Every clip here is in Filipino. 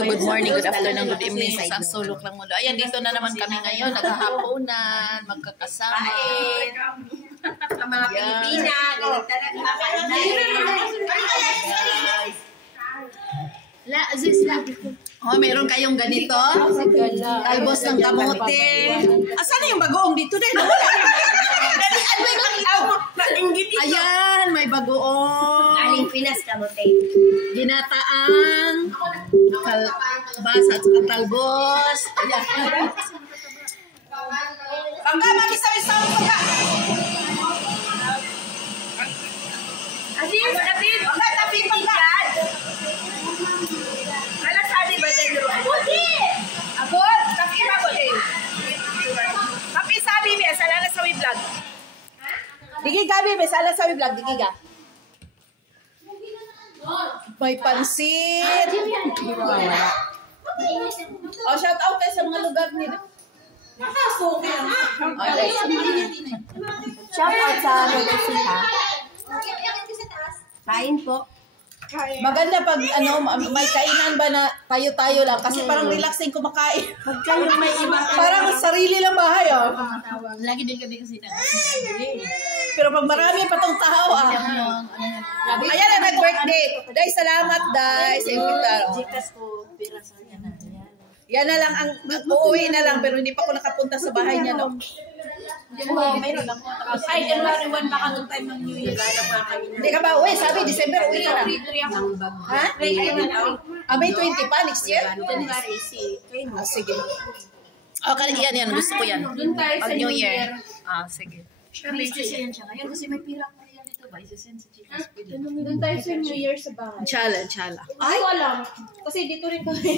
Good morning, good afternoon, good evening sa sulok ng mundo. Ayan, dito na naman kami ngayon, naghahaponan, magkakasama. Ang mga Pilipina, ganyan talaga kakain. Oh, meron kayong ganito? Talbos ng kamote. Asan yung bagoong dito din? Ayan, may bagoong. Aling Pinas kamote. Ginataang kalbasa at talbos. Ayan. Pangga, makisawi-sawi pangga. Asin. Pangga, tapi pangga. Alam sabi ba din yung Buti! Abot, kapi ba ko din? Kapi sabi mo, sala na sa vlog. Digi gabi, may sala sa vlog, digi ga. May pansit. Oh, shout out kayo sa mga lugar nila. shout out sa Rodolfo ha. Kain po. Maganda pag may kainan ba na tayo-tayo lang kasi parang relaxing kumakain. Magkayo may iba. Parang sarili lang bahay oh. Lagi din kami kasi Pero pag marami pa tong tao Ayan na nag-birthday. Day, salamat Day. Sa imbita. Yan na lang ang uuwi na lang pero hindi pa ako nakapunta sa bahay niya no. mayroon ako. Ay, January 1 baka nung time ng New Year. Hindi ka ba uwi? Sabi, December uwi ka na. Ha? May 20 pa next year? January, Sige. Okay, yan. Gusto ko yan. Doon tayo sa New Year. Sige. May isasend siya ngayon kasi may pira pa yan dito ba? Isasend sa Gcash. Doon tayo sa New Year sa bahay. Chala. Ay, ko alam. Kasi dito rin kami.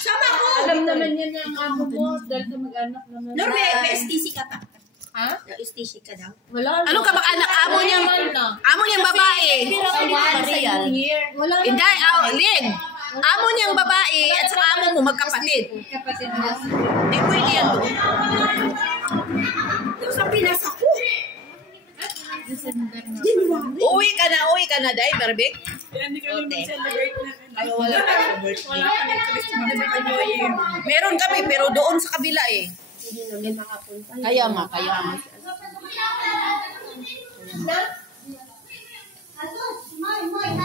Sama ko! Alam naman yan ang amo mo dahil sa mag-anak naman. Lord, may STC ka pa. Ha? May STC ka daw. Wala. Ano ka anak? Amo niyang babae. Sa New Year. Wala. Hindi, Lynn. Amo niyang babae at sa amo mo magkapatid. Kapatid na. Hindi pwede yan doon. Sa Pinas ako. Uwi ka na, Day, Barbie. Hindi kami mag-celebrate na. Ay, wala kami birthday. Meron kami, pero doon sa kabila eh. Hindi namin makapunta. Kaya nga.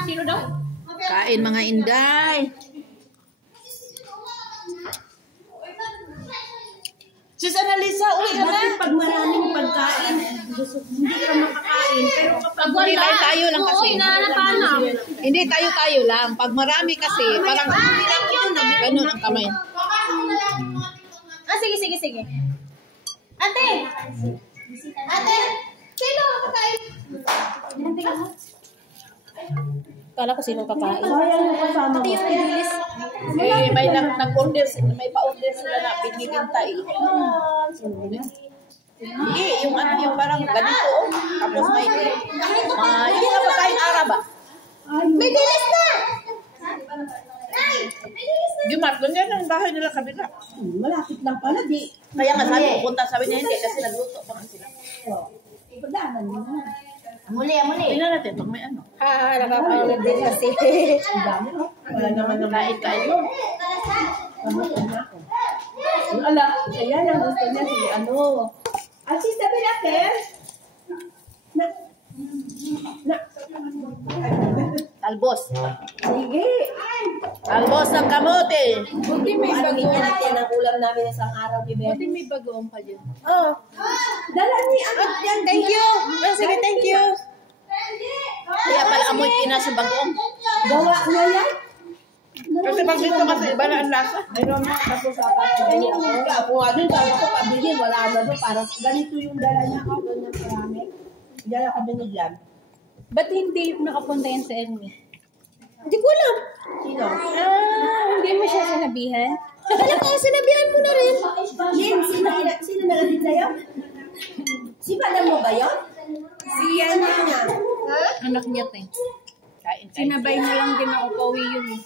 Sino daw? Kain mga inday. Sis Annalisa, uwi ka na. Bakit pag maraming pagkain, hindi ka makakain. Pero kapag Hindi tayo lang kasi. Paano? Hindi tayo lang. Pag marami kasi, parang ganun ang kamay. Sige. Ate! Sino kakain? Kala ko sino kakain. sayang mo kasama mo. May nag-order, may pa-order sila na binibinta eh. Hindi, yung parang ganito oh. Tapos may yung mga pagkain Arab ba? May dilis na! Gimar, ganyan ang bahay nila kabila. Malapit lang pala, di. Kaya nga sabi niya hindi kasi nagluto pa nga sila. Pagdaanan mo na. Amuli. Tingnan natin pag may ano. Nakapayag din kasi. Wala naman na kain. Ala, ayan ang gusto niya si ano. Si sabi natin. Talbos. Sige. Talbos ng kamote. Buti may Ano bagoong. yan natin ang ulam namin isang araw, di ba? Buti may bagoong pa dyan. Oh. Dala ni ano yan. Thank you. Sige, thank you. Kaya pala amoy Pinas yung bagoong. Gawa niya yan. Kasi pag dito kasi iba na ang lasa. Mayroon na tapos sa pagkain ako. Ako nga dun, sabi ko pabili, wala na doon. Parang ganito yung dala niya ako, ganyan karami. Dala ka din dyan. Ba't hindi nakapunta yan sa Elmi? Hindi ko alam. Sino? Hindi mo siya sinabihan? Alam ko, sinabihan mo na rin. Lynn, sino nalalit sa'yo? Si Madam mo ba yun? Si yan nga. Anak niya te. Kain. Sinabay na lang din ako pauwi yun eh.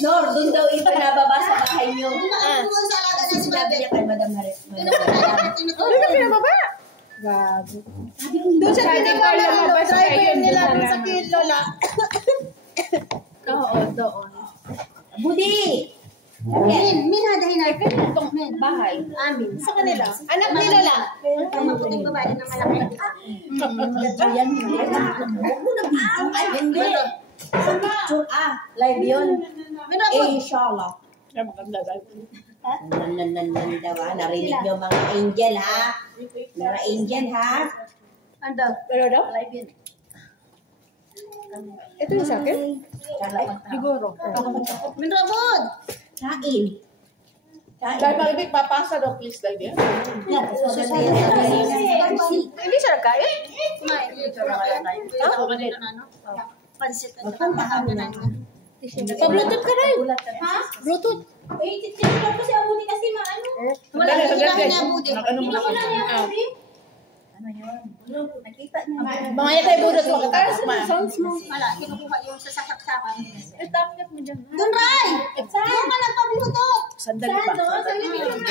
Nor, doon daw ito nababa sa bahay niyo. Kasi sinabi niya kay Madam Maris. Doon na pinababa. Gago. Doon sa Sabi ko lang, driver mabasa kayo nila doon sa na. kilo la. doon. Budi! Min hadahin na itong Bahay. amin. Sa kanila. Anak ni Lola. Ang maputing babae na malaki. Yan. Huwag mo na video. Ay, hindi. Picture live yun. Inshallah. Maganda dahil. Nan daw ha. Narinig nyo mga angel ha. Mga angel ha. Ano? Pero daw? Live yun. Ito yung sa akin? Siguro. Min rabod! Kain. Dahil pag papasa daw, please, dahil yan. Hindi siya nagkain? Pansit. Pag-bluetooth ka rin. Ha? Bluetooth. Eh, titira ko si Abudi kasi maano. Wala Dali, na dali. ni Abudi. Ano mo na Wala ni Ah. Abudi. Ano yun? Nakita niya. Mga yan tayo budot mo. Sounds mo. Wala, kinukuha yung sasaksakan. Itapit mo dyan. Doon, Ray! Doon ka nagpa-bluetooth! Sandali pa.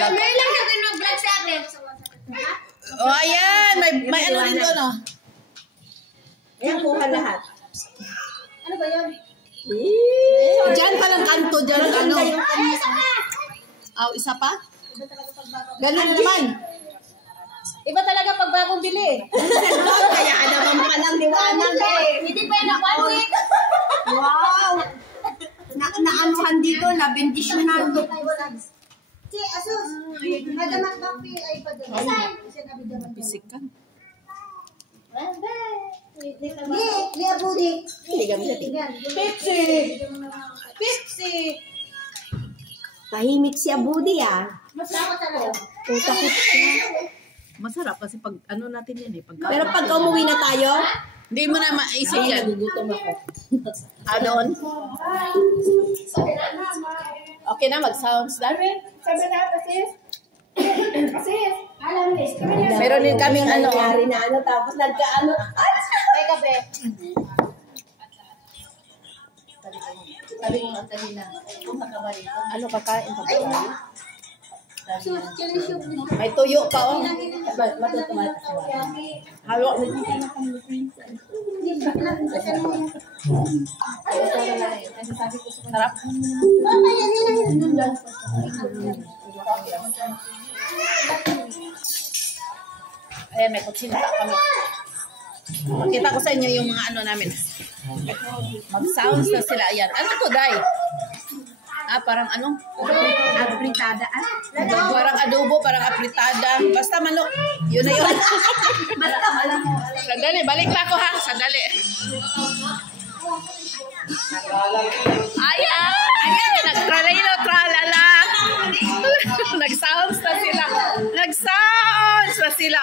May lang natin mag-vlog sa atin. Oh, ayan. May ano rin doon, oh. Ayan, kuha lahat. Ano ba yun? Diyan pa lang kanto, dyan. Ano? Aw, isa pa? Ganun naman. Iba talaga pag bagong bili. Kaya naman palang liwanag eh. Hindi pa yan na 1 week. Wow! Naanuhan dito, nabendisyonan. Si Asus, nagamak bakpi ay pa doon. Saan? Saan naman Bisikan. Ni Abudi. Hindi kami sa tingin. Pepsi! Pepsi! Tahimik si Abudi ah. Mas ako talaga. Takot siya. Masarap kasi pag ano natin yan eh. Pag Pero pag umuwi na tayo, hindi mo na maisip yan. nagugutom ako. Anon? Okay na, mag-sounds na. Sabi na kasi. Kasi, alam niya. Meron din kaming ano. Nangyari na ano, tapos nagkaano. Teka, be. Sabi mo ang kanina. Ano kakain ka pa? Sus, chili soup. May tuyo pa oh. Matutumat ako. Halo. Sarap. Mamaya, yan lang. Ayan, may kutsina pa kami. Makita ko sa inyo yung mga ano namin. Mag-sounds na sila. Ayan. Ano to, Day? Parang ano? Apritada. Parang adobo, parang apritada. Basta manok. Yun na yun. Basta malam mo. Sandali, balik lang ako ha. Sandali. Ayan! Ayan, nagtralala. Nag-sounds na sila. Nag-sounds na sila.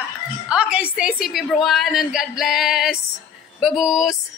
Okay, stay safe everyone and God bless. Babus!